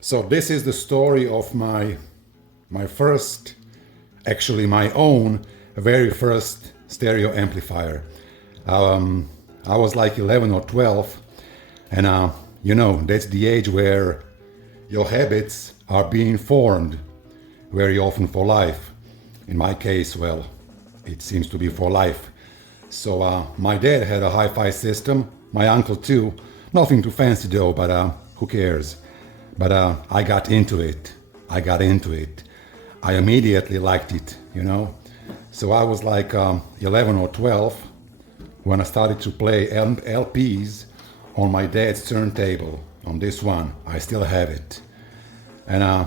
So this is the story of my first, actually my own very first stereo amplifier. I was like 11 or 12, and that's the age where your habits are being formed very often for life. In my case, well, it seems to be for life. So my dad had a hi-fi system, my uncle too. Nothing too fancy though, but who cares? But I got into it. I immediately liked it. So I was like 11 or 12 when I started to play LPs on my dad's turntable, on this one. I still have it. And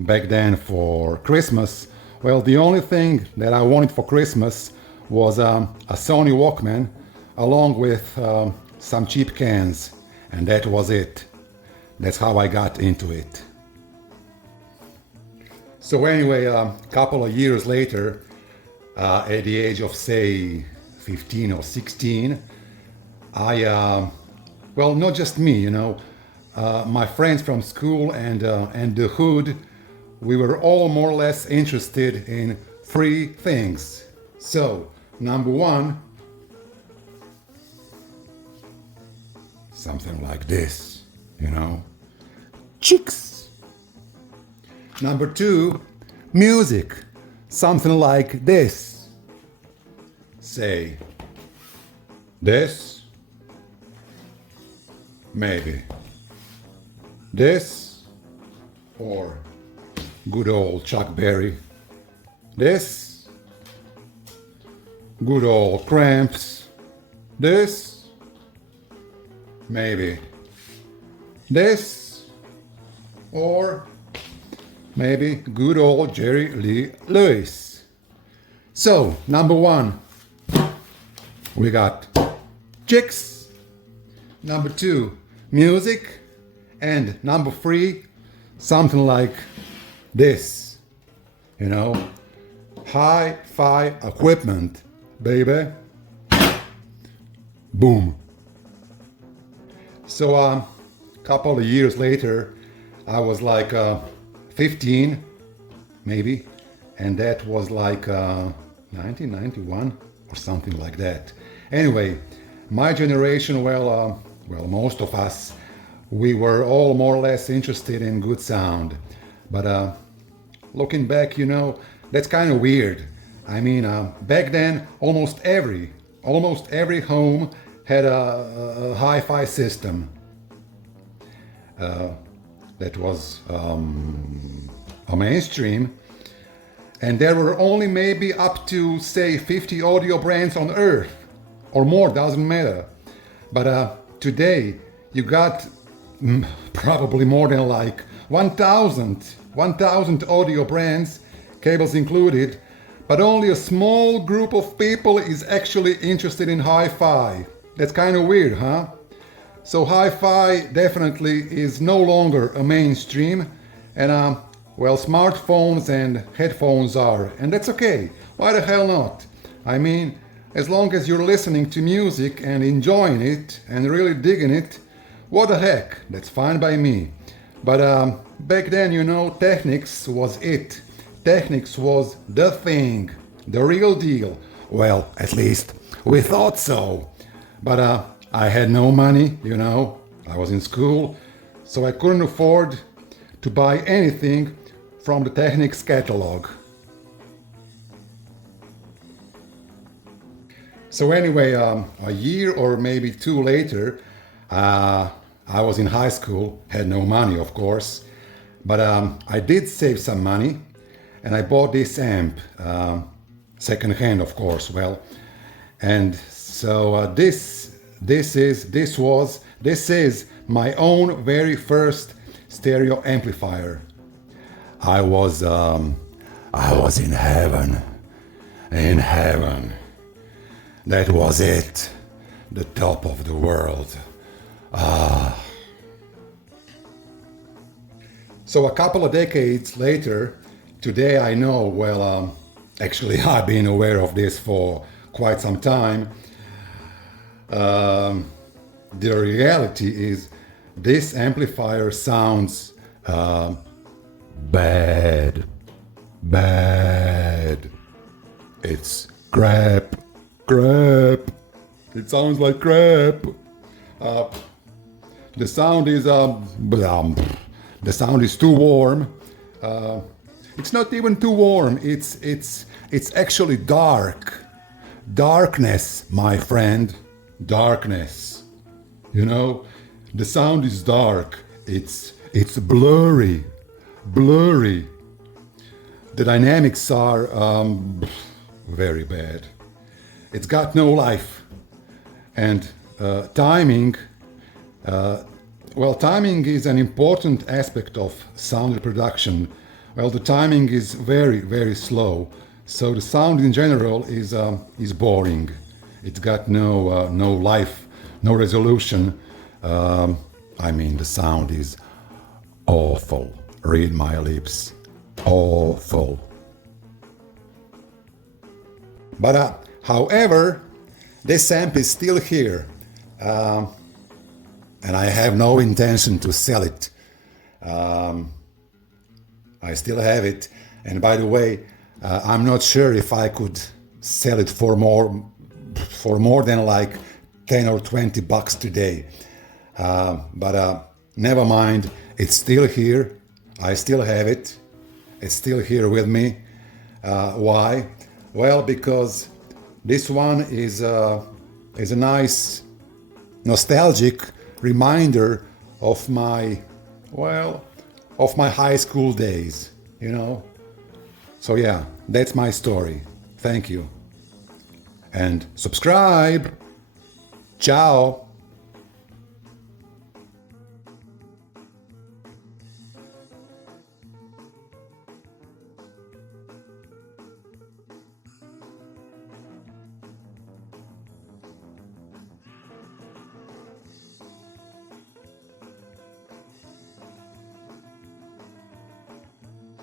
back then for Christmas, well, the only thing that I wanted for Christmas was a Sony Walkman along with some cheap cans, and that was it. That's how I got into it. So anyway, a couple of years later, at the age of say 15 or 16, well, not just me, my friends from school and the hood, we were all more or less interested in three things. So, number one, something like this, chicks. Number two, music, something like this. Say, this, maybe, this, or good old Chuck Berry, this, good old Cramps, this, maybe, this, or maybe good old Jerry Lee Lewis. So, number one, we got chicks. Number two, music. And number three, something like this. Hi-fi equipment, baby. Boom. So a couple of years later, I was like 15, maybe, and that was like 1991 or something like that. Anyway, my generation, well, most of us, we were all more or less interested in good sound. But looking back, that's kind of weird. I mean, back then, almost every home had a hi-fi system. That was a mainstream, and there were only maybe up to say 50 audio brands on earth, or more, doesn't matter. But today you got probably more than like 1,000 audio brands, cables included, but only a small group of people is actually interested in hi-fi. That's kind of weird, huh? So hi-fi definitely is no longer a mainstream, and well, smartphones and headphones are, and that's okay. Why the hell not? I mean, as long as you're listening to music and enjoying it and really digging it, what the heck, that's fine by me. But back then, Technics was it. Technics was the thing, the real deal. Well, at least we thought so. But I had no money, I was in school, so I couldn't afford to buy anything from the Technics catalog. So anyway, a year or maybe two later, I was in high school, had no money of course, but I did save some money and I bought this amp, second hand of course, well, and so this is my own very first stereo amplifier. I was in heaven, that was it, the top of the world. So a couple of decades later, today I know, well, actually I've been aware of this for quite some time. The reality is this amplifier sounds Bad. Bad. It's crap. Crap. It sounds like crap. The sound is the sound is too warm. It's not even too warm. It's actually dark. Darkness, my friend. Darkness. You know, the sound is dark. It's blurry. Blurry. The dynamics are very bad. It's got no life. And timing, timing is an important aspect of sound reproduction. Well, the timing is very, very slow. So the sound in general is boring. It's got no life, no resolution. The sound is awful. Read my lips. Awful. But however, this amp is still here, and I have no intention to sell it. I still have it, and by the way, I'm not sure if I could sell it for more than like 10 or 20 bucks today. But never mind, it's still here. I still have it. It's still here with me. Why? Well, because this one is a nice nostalgic reminder of my high school days, you know. So yeah, that's my story. Thank you. And subscribe. Ciao.